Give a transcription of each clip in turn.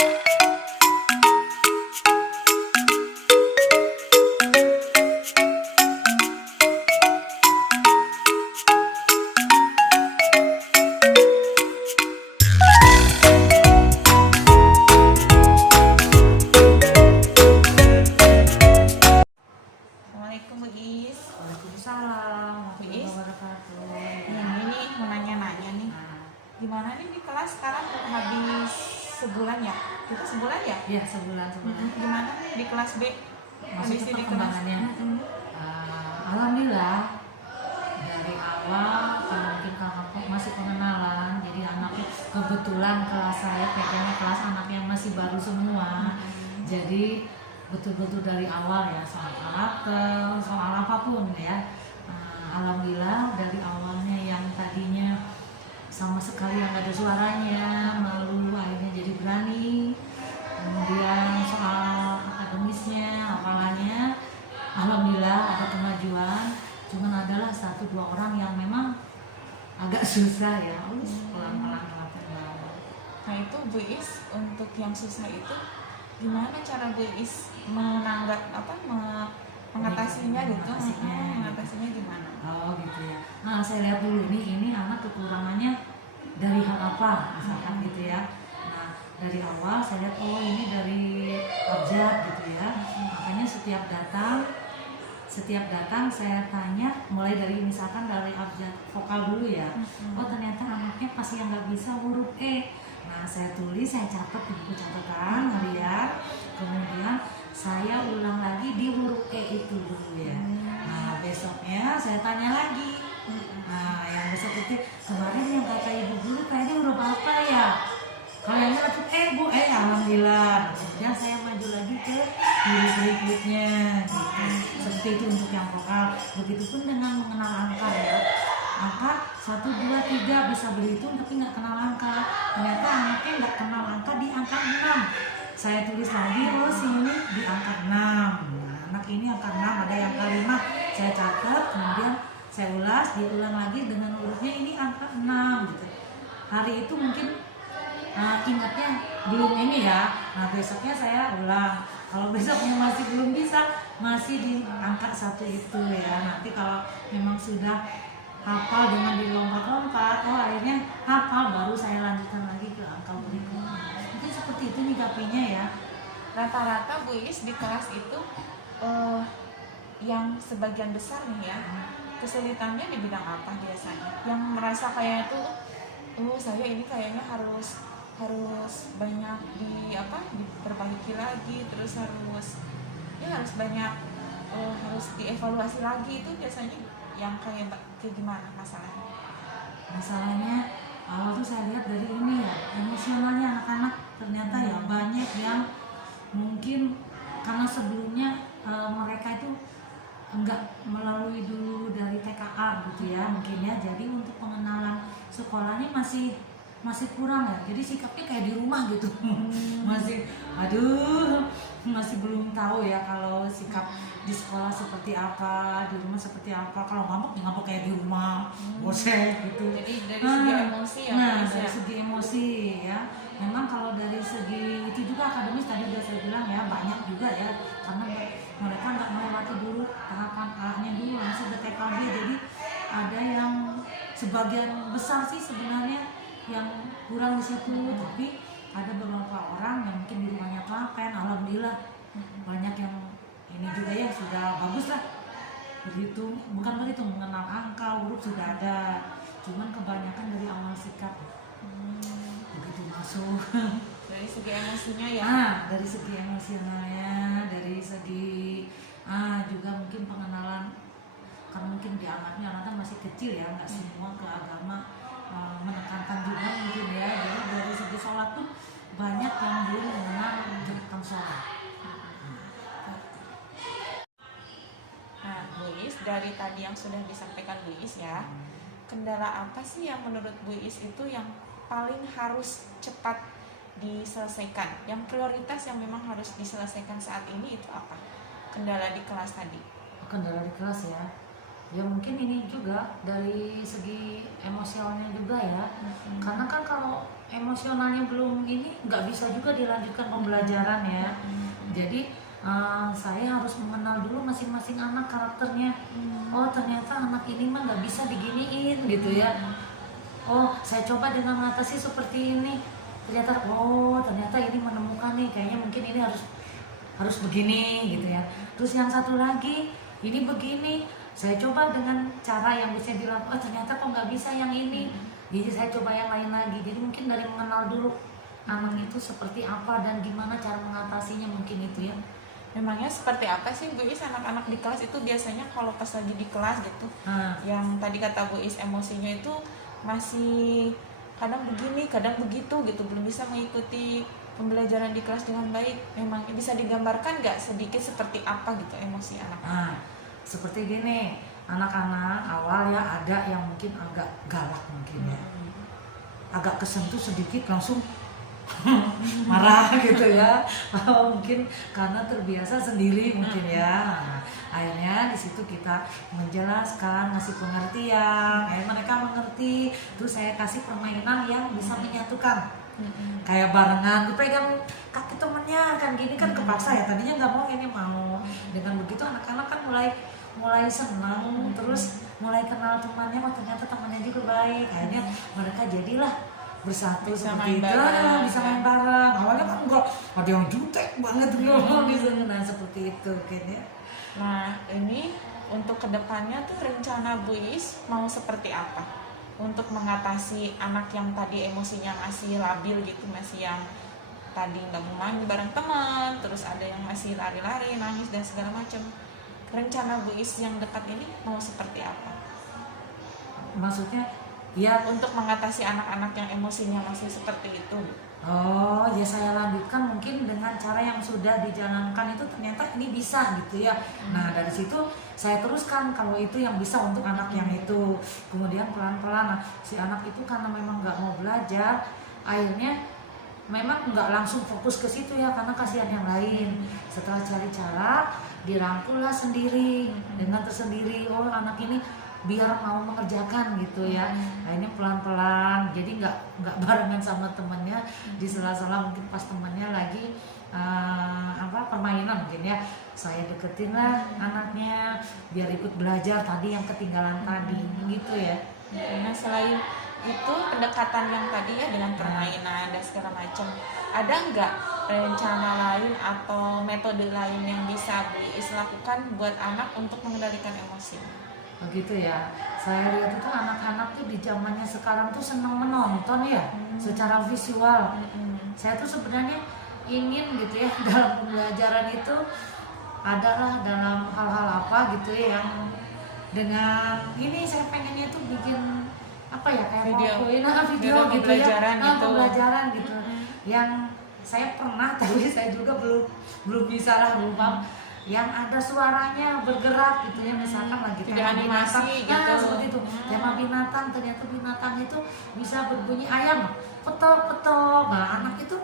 Assalamualaikum Bu Is. Waalaikumsalam Bu Is, wabarakatuh. ini nih mau nanya-nanya nih. Gimana nih di kelas sekarang udah habis sebulan ya? Kita sebulan ya? Iya, sebulan. Gimana nih di kelas B? Maksudnya Kondisi di kelas. perkembangannya. Alhamdulillah dari awal kalau mungkin kakak masih pengenalan, jadi anaknya kebetulan kelas saya kayaknya kelas anak yang masih baru semua. Jadi betul-betul dari awal ya, soal karakter, soal apapun ya. Alhamdulillah dari awalnya yang tadinya sama sekali yang gak ada suaranya, malu, akhirnya jadi berani. Kemudian soal akademisnya, hafalannya, alhamdulillah ada kemajuan. Cuman adalah 1-2 orang yang memang agak susah ya, pelan-pelan bawah. Nah itu Bu Is, untuk yang susah itu gimana cara Bu Is mengatasinya gitu? Mengatasinya gimana? Oh gitu ya. Nah saya lihat dulu ini anak kekurangannya dari hal apa misalkan gitu ya. Nah dari awal saya lihat ini dari abjad gitu ya. Makanya setiap datang saya tanya mulai dari misalkan dari abjad vokal dulu ya. Oh ternyata anaknya pasti yang nggak bisa huruf E. Nah saya tulis, saya catat di buku catatan harian. Kemudian saya ulang lagi di huruf E itu dulu ya. Nah besoknya saya tanya lagi. Nah yang besok itu kemarin yang kata ibu guru kayaknya huruf apa ya? Kalau yang langsung Bu, alhamdulillah. Kemudian saya maju lagi ke huruf berikutnya gitu. Seperti itu untuk yang vokal. Begitupun dengan mengenal angka ya. Angka 1, 2, 3 bisa berhitung tapi nggak kenal angka. Ternyata anaknya nggak kenal angka di angka 6. Saya tulis lagi, sini di angka 6. Nah, anak ini angka 6, ada yang angka 5. Saya catat, kemudian saya ulas, diulang lagi dengan hurufnya ini angka 6 gitu. Hari itu mungkin ingatnya belum ini ya. Nah, besoknya saya ulang. Kalau besoknya masih belum bisa, masih di angka 1 itu ya. Nanti kalau memang sudah hafal dengan dilompat-lompat, akhirnya hafal, baru saya lanjutkan lagi ke angka berikutnya. Mungkin seperti itu nyikapinya ya. Rata-rata Bu Is di kelas itu yang sebagian besar nih ya, kesulitannya di bidang apa biasanya? Yang merasa kayak itu, saya ini kayaknya harus banyak diperbaiki lagi, terus harus banyak harus dievaluasi lagi, itu biasanya yang kayak gimana masalahnya? Masalahnya awal tuh saya lihat dari ini ya, emosionalnya anak-anak ternyata ya banyak yang mungkin karena sebelumnya mereka itu enggak melalui dulu dari TKA gitu ya mungkin ya, jadi untuk pengenalan sekolahnya masih kurang ya, jadi sikapnya kayak di rumah gitu. masih belum tahu ya kalau sikap di sekolah seperti apa, di rumah seperti apa. Kalau ngambek ya ngambek kayak di rumah, bosek gitu. Jadi dari segi emosi ya. Dari segi emosi ya. Memang kalau dari segi itu juga akademis tadi udah saya bilang ya, banyak juga ya, karena mereka nggak melewati dulu tahapan A-nya dulu langsung ke TKB. Jadi ada yang sebagian besar sih sebenarnya yang kurang di situ, tapi ada beberapa orang yang mungkin di rumahnya telaten, alhamdulillah banyak yang ini juga ya sudah bagus lah begitu. Bukan begitu mengenal angka, huruf sudah ada, cuman kebanyakan dari awal sikap begitu masuk. Dari segi emosinya ya. Dari segi emosionalnya, dari segi juga mungkin pengenalan, karena mungkin anak masih kecil ya, nggak semua ke agama menekankan juga mungkin ya. Jadi dari segi sholat tuh banyak yang belum mengenal gerakan sholat. Nah, Bu Is, dari tadi yang sudah disampaikan Bu Is ya, kendala apa sih yang menurut Bu Is itu yang paling harus cepat diselesaikan? Yang prioritas yang memang harus diselesaikan saat ini itu apa? Kendala di kelas tadi. Kendala di kelas ya. Ya mungkin ini juga dari segi emosionalnya juga ya. Karena kan kalau emosionalnya belum ini, nggak bisa juga dilanjutkan pembelajaran ya. Jadi saya harus mengenal dulu masing-masing anak karakternya. Oh ternyata anak ini mah nggak bisa diginiin gitu ya. Oh saya coba dengan mengatasi seperti ini. Ternyata ternyata ini menemukan nih, kayaknya mungkin ini harus begini gitu ya. Terus yang satu lagi ini begini, saya coba dengan cara yang bisa dilakukan. Oh ternyata kok nggak bisa yang ini. Jadi saya coba yang lain lagi. Jadi mungkin dari mengenal dulu anak itu seperti apa dan gimana cara mengatasinya, mungkin itu ya. Memangnya seperti apa sih Bu Is anak-anak di kelas itu biasanya kalau pas lagi di kelas gitu? Yang tadi kata Bu Is emosinya itu masih kadang begini, kadang begitu gitu, belum bisa mengikuti pembelajaran di kelas dengan baik. Memang bisa digambarkan nggak sedikit seperti apa gitu emosi anak? Seperti gini, anak-anak awal ya ada yang mungkin agak galak mungkin ya, agak kesentuh sedikit langsung marah gitu ya. Mungkin karena terbiasa sendiri mungkin ya. Akhirnya di situ kita menjelaskan, ngasih pengertian, mereka mengerti. Terus saya kasih permainan yang bisa menyatukan, kayak barengan dipegang kaki temennya kan gini kan, kepaksa ya, tadinya nggak mau, ini mau. Dengan begitu anak-anak kan mulai senang, terus mulai kenal temannya. Oh ternyata temannya juga baik. Akhirnya mereka jadilah bersatu bisa seperti itu, bisa main bareng. Awalnya kan enggak, ada yang jutek banget gitu. Nah seperti itu kayaknya. Nah ini untuk kedepannya tuh rencana Bu Is mau seperti apa untuk mengatasi anak yang tadi emosinya masih labil gitu, masih yang tadi nggak mau main bareng teman, terus ada yang masih lari-lari, nangis dan segala macam. Rencana Bu Is yang dekat ini mau seperti apa? Maksudnya ya untuk mengatasi anak-anak yang emosinya masih seperti itu. Oh ya, saya lanjutkan mungkin dengan cara yang sudah dijalankan itu, ternyata ini bisa gitu ya. Nah dari situ saya teruskan kalau itu yang bisa untuk anak yang itu. Kemudian pelan-pelan si anak itu karena memang nggak mau belajar, akhirnya memang nggak langsung fokus ke situ ya, karena kasihan yang lain. Setelah cari cara, dirangkullah sendiri dengan tersendiri. Oh anak ini biar mau mengerjakan gitu ya. Nah ini pelan-pelan, jadi nggak barengan sama temennya di sela-sela, mungkin pas temennya lagi permainan mungkin ya, saya deketin lah anaknya biar ikut belajar tadi yang ketinggalan tadi gitu ya. Nah selain itu pendekatan yang tadi ya dengan permainan dan segala macam, ada nggak rencana lain atau metode lain yang bisa Bu Is lakukan buat anak untuk mengendalikan emosi? Begitu ya, saya lihat itu anak-anak tuh di zamannya sekarang tuh senang menonton ya, secara visual. Saya tuh sebenarnya ingin gitu ya dalam pembelajaran itu adalah dalam hal-hal apa gitu ya, yang dengan ini saya pengennya tuh bikin apa ya, kayak video gitu ya, pembelajaran gitu. Yang saya pernah tapi saya juga belum bisa lah, lupa, yang ada suaranya bergerak gitu ya, misalkan lagi tema binatang gitu. Seperti itu, tema binatang, ternyata binatang itu bisa berbunyi ayam petok-petok. Nah anak itu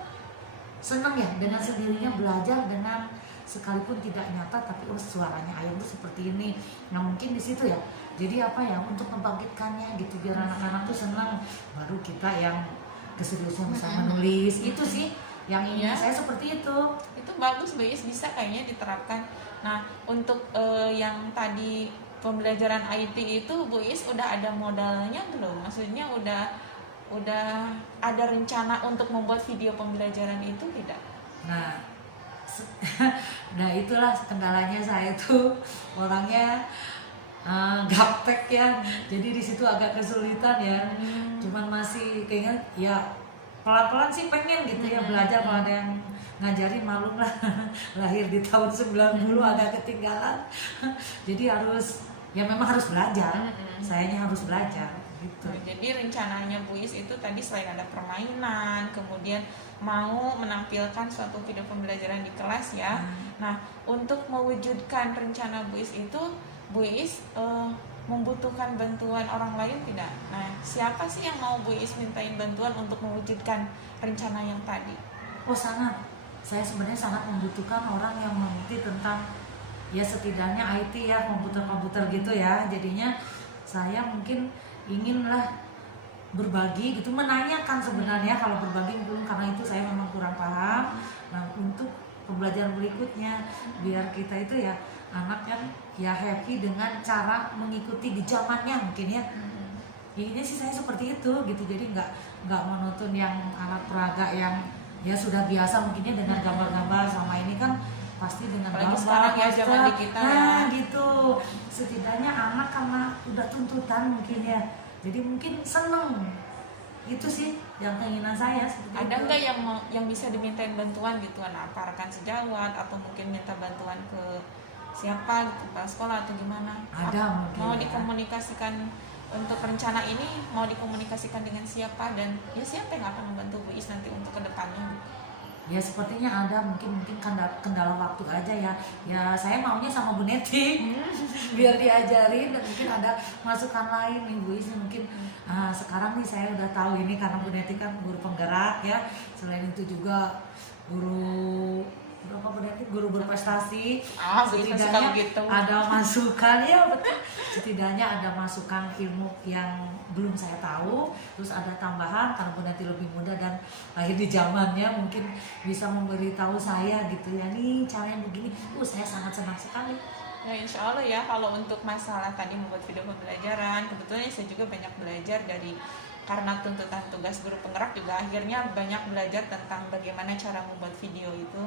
senang ya dengan sendirinya belajar, dengan sekalipun tidak nyata tapi suaranya ayam itu seperti ini. Nah mungkin di situ ya, jadi apa ya, untuk membangkitkannya gitu biar anak-anak tuh senang. Baru kita yang keseriusan bisa menulis itu sih yang ingin saya seperti itu. Itu bagus Bu Is, bisa kayaknya diterapkan. Nah untuk yang tadi pembelajaran IT itu Bu Is udah ada modalnya belum? Maksudnya udah ada rencana untuk membuat video pembelajaran itu tidak? Nah itulah kendalanya, saya tuh orangnya gaptek ya, jadi di situ agak kesulitan ya. Cuman masih kayaknya ya pelan-pelan sih pengen gitu ya belajar. Kalau ada yang ngajarin malum lah lahir di tahun 90 agak ketinggalan. Jadi memang harus belajar. Sayanya harus belajar gitu. Jadi rencananya Bu Is itu tadi selain ada permainan, kemudian mau menampilkan suatu video pembelajaran di kelas ya. Nah untuk mewujudkan rencana Bu Is itu, Bu Is membutuhkan bantuan orang lain tidak? Nah, siapa sih yang mau Bu Is mintain bantuan untuk mewujudkan rencana yang tadi? Oh sangat, saya sebenarnya sangat membutuhkan orang yang mengerti tentang ya setidaknya IT ya, komputer gitu ya. Jadinya saya mungkin inginlah berbagi gitu, menanyakan sebenarnya. Kalau berbagi belum, karena itu saya memang kurang paham. Nah, untuk pembelajaran berikutnya biar kita itu ya anak yang ya happy dengan cara mengikuti di zamannya mungkin ya. Ini sih saya seperti itu gitu, jadi nggak monoton yang alat peraga yang ya sudah biasa mungkinnya dengan gambar-gambar. Sama ini kan pasti dengan Apalagi gambar, sekarang ya poster. zaman digital Nah ya. gitu, setidaknya anak karena udah tuntutan mungkin ya, jadi mungkin seneng. Itu sih yang keinginan saya seperti Ada itu. nggak yang bisa dimintain bantuan gitu, apa rekan sejawat atau mungkin minta bantuan ke siapa gitu, kepala sekolah atau gimana? Ada mungkin Mau ya. dikomunikasikan untuk rencana ini, mau dikomunikasikan dengan siapa, dan ya siapa yang akan membantu Bu Is nanti untuk kedepannya gitu? Ya sepertinya ada, mungkin kendala waktu aja ya. Ya saya maunya sama Bu Neti biar diajarin, dan mungkin ada masukan lain nih Bu Is. Mungkin sekarang nih saya udah tahu ini karena Bu Neti kan guru penggerak ya. Selain itu juga guru berapa Bu Neti, guru berprestasi. Bu Is masih Setidaknya kalau gitu. ada masukan ya, betul. Setidaknya ada masukan ilmu yang belum saya tahu. Terus ada tambahan karena Bu Neti lebih muda dan lahir di zamannya, mungkin bisa memberitahu saya gitu ya, nih caranya begini. Saya sangat senang sekali. Ya insya Allah ya, kalau untuk masalah tadi membuat video pembelajaran, kebetulan saya juga banyak belajar dari, karena tuntutan tugas guru penggerak juga akhirnya banyak belajar tentang bagaimana cara membuat video itu,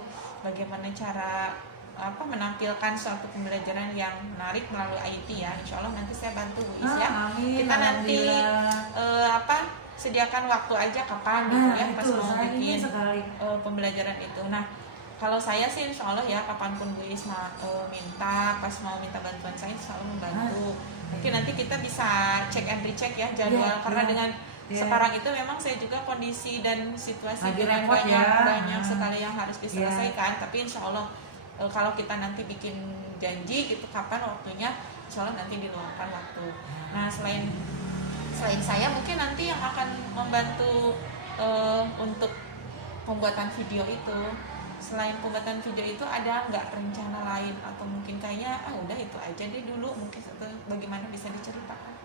bagaimana cara menampilkan suatu pembelajaran yang menarik melalui IT ya. Insya Allah nanti saya bantu Bu Is ya. Amin, Kita nanti sediakan waktu aja kapan gitu ya, pas itu, mau saya ingin bikin sekali. pembelajaran itu. Nah kalau saya sih insya Allah ya, kapanpun Bu Is minta, pas mau minta bantuan saya selalu membantu. Mungkin nanti kita bisa cek and recheck ya jadwal, karena dengan sekarang itu memang saya juga kondisi dan situasi Lagi dengan repot banyak sekali yang harus diselesaikan. Tapi insya Allah kalau kita nanti bikin janji gitu kapan waktunya, insya Allah nanti diluangkan waktu. Nah selain saya mungkin nanti yang akan membantu untuk pembuatan video itu. Selain pembuatan video itu ada nggak rencana lain, atau mungkin kayaknya udah itu aja deh dulu, mungkin itu bagaimana bisa diceritakan?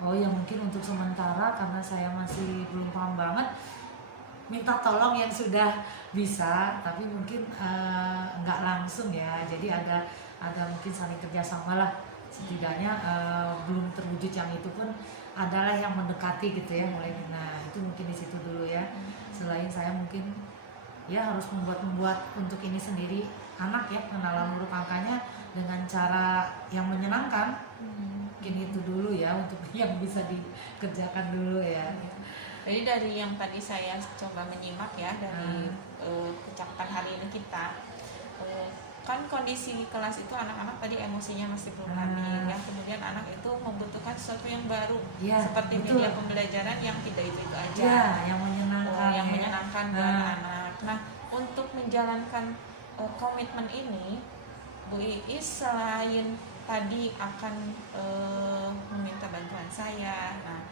Oh ya, mungkin untuk sementara karena saya masih belum paham banget, minta tolong yang sudah bisa, tapi mungkin nggak langsung ya. Jadi ada mungkin saling kerjasama lah. Setidaknya belum terwujud yang itu pun adalah yang mendekati gitu ya mulai. Nah itu mungkin di situ dulu ya. Selain saya mungkin ya harus membuat untuk ini sendiri, anak ya, pengenalan huruf angkanya dengan cara yang menyenangkan. Mungkin itu dulu ya untuk yang bisa dikerjakan dulu ya. Jadi dari yang tadi saya coba menyimak ya dari percakapan hari ini kita, kan kondisi kelas itu anak-anak tadi emosinya masih belum stabil ya, kemudian anak itu membutuhkan sesuatu yang baru ya, seperti betul, media pembelajaran yang tidak itu aja ya, yang menyenangkan yang menyenangkan buat anak. Nah untuk menjalankan komitmen ini, Bu Iis selain tadi akan meminta bantuan saya, nah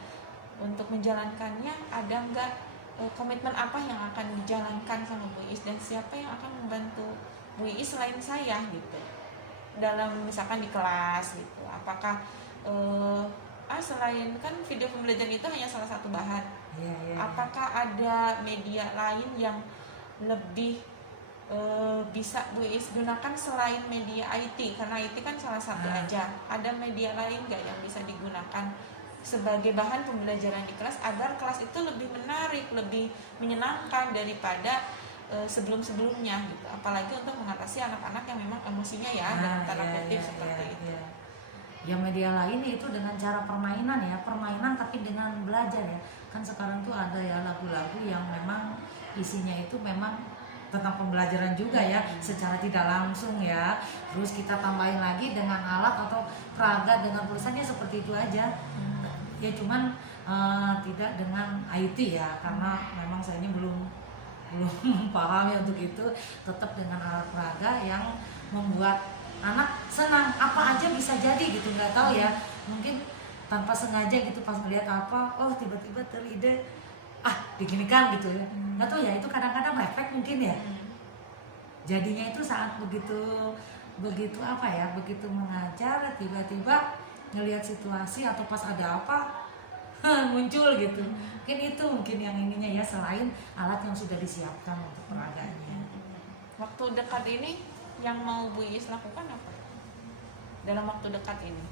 untuk menjalankannya ada nggak komitmen apa yang akan dijalankan sama Bu Iis, dan siapa yang akan membantu Bu Iis selain saya gitu dalam misalkan di kelas gitu? Apakah selain kan video pembelajaran itu hanya salah satu bahan, apakah ada media lain yang lebih bisa Bu Iis gunakan selain media IT? Karena IT kan salah satu aja. Ada media lain nggak yang bisa digunakan sebagai bahan pembelajaran di kelas agar kelas itu lebih menarik, lebih menyenangkan daripada sebelum-sebelumnya gitu? Apalagi untuk mengatasi anak-anak yang memang emosinya ya dalam tanda kutip seperti itu. Ya media lain itu dengan cara permainan ya, permainan tapi dengan belajar ya. Kan sekarang tuh ada ya lagu-lagu yang memang isinya itu memang tentang pembelajaran juga ya, secara tidak langsung ya. Terus kita tambahin lagi dengan alat atau peraga dengan tulisannya seperti itu aja. Ya cuman tidak dengan IT ya, karena memang saya ini belum paham ya untuk itu. Tetap dengan alat peraga yang membuat anak senang, apa aja bisa jadi gitu, nggak tahu ya, mungkin tanpa sengaja gitu pas melihat apa, tiba-tiba teride diginikan gitu ya, nggak tahu ya, itu kadang-kadang refleks mungkin ya. Jadinya itu saat begitu apa ya, begitu mengajar tiba-tiba ngelihat situasi atau pas ada apa muncul gitu. Mungkin yang ininya ya, selain alat yang sudah disiapkan untuk peraganya. Waktu dekat ini yang mau Bu Iis lakukan apa dalam waktu dekat ini?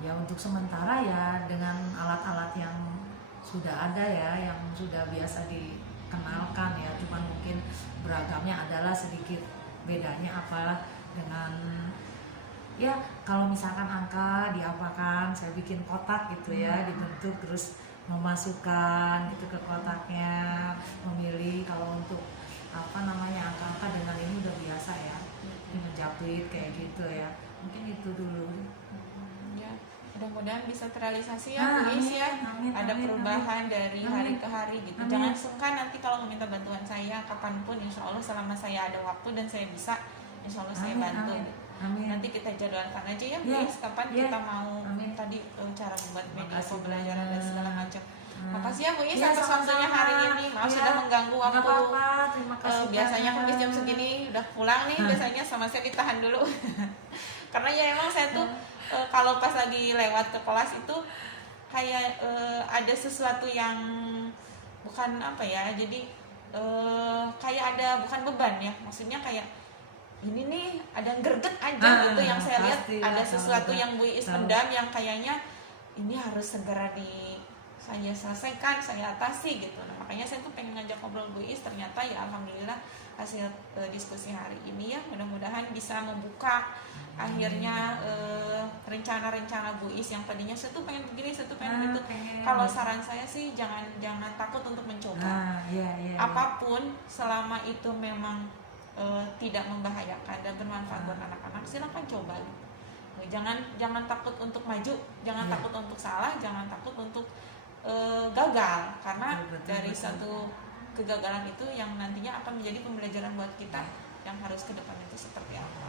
Ya untuk sementara ya dengan alat-alat yang sudah ada ya, yang sudah biasa dikenalkan ya, cuman mungkin beragamnya adalah sedikit bedanya apa dengan ya kalau misalkan angka diapakan, saya bikin kotak gitu ya, dibentuk terus memasukkan itu ke kotaknya, memilih kalau untuk apa namanya angka-angka dengan ini udah biasa ya, menjepit kayak gitu ya, mungkin itu dulu. Ya, mudah-mudahan bisa terrealisasi ya Bu Iis ya. Ada perubahan dari hari ke hari gitu. Jangan sungkan nanti kalau meminta bantuan saya kapanpun, insya Allah selama saya ada waktu dan saya bisa, insya Allah saya bantu. Nanti kita jadwalkan aja ya Bu Iis, kapan kita mau tadi cara membuat media pembelajaran dan segala macam. Makasih ya Bu Iis atas waktunya hari ini. Maaf sudah mengganggu waktu. Terima kasih. Biasanya habis jam segini udah pulang nih, biasanya sama saya ditahan dulu. Karena ya emang saya tuh kalau pas lagi lewat ke kelas itu kayak ada sesuatu yang bukan apa ya, jadi kayak ada bukan beban ya, maksudnya kayak ini nih ada yang greget aja gitu yang saya lihat, ada sesuatu yang Bu Iis pendam yang kayaknya ini harus segera saya selesaikan, saya atasi gitu. Nah, makanya saya tuh pengen ngajak ngobrol Bu Iis, ternyata ya alhamdulillah hasil diskusi hari ini ya mudah-mudahan bisa membuka akhirnya rencana-rencana Bu Iis yang tadinya saya tuh pengen begini, saya tuh pengen gitu. Kalau saran saya sih jangan takut untuk mencoba. Apapun selama itu memang tidak membahayakan dan bermanfaat buat anak-anak, silakan coba. Jangan takut untuk maju, jangan takut untuk salah, jangan takut untuk gagal, karena dari satu kegagalan itu yang nantinya akan menjadi pembelajaran buat kita yang harus ke depan itu seperti apa.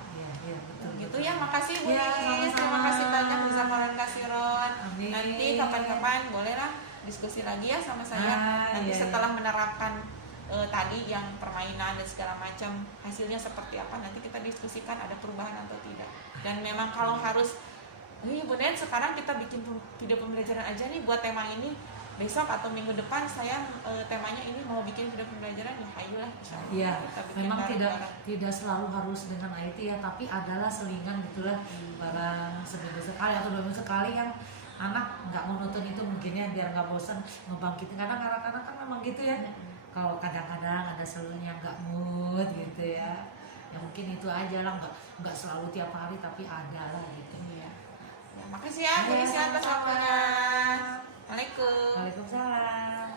Gitu ya, makasih Bu Iis, terima kasih banyak Jazakallahu khairan. Nanti kapan-kapan bolehlah diskusi lagi ya sama saya. Nanti setelah menerapkan tadi yang permainan dan segala macam, hasilnya seperti apa, nanti kita diskusikan ada perubahan atau tidak. Dan memang kalau harus Bu Nen sekarang kita bikin video pembelajaran aja nih buat tema ini, besok atau minggu depan saya temanya ini mau bikin video pembelajaran, ya ayolah insyaallah. Iya, memang tidak selalu harus dengan IT ya, tapi adalah selingan gitulah, barang seminggu sekali atau 2 minggu sekali yang anak nggak monoton itu mungkinnya biar nggak bosan ngebangkitin. Kadang anak-anak kan memang gitu ya, kalau kadang-kadang ada seluruhnya nggak mood gitu ya, ya mungkin itu aja lah, nggak selalu tiap hari tapi ada lah gitu. Ya, makasih ya Bu Iis atas waktunya. Waalaikumsalam. Waalaikumsalam.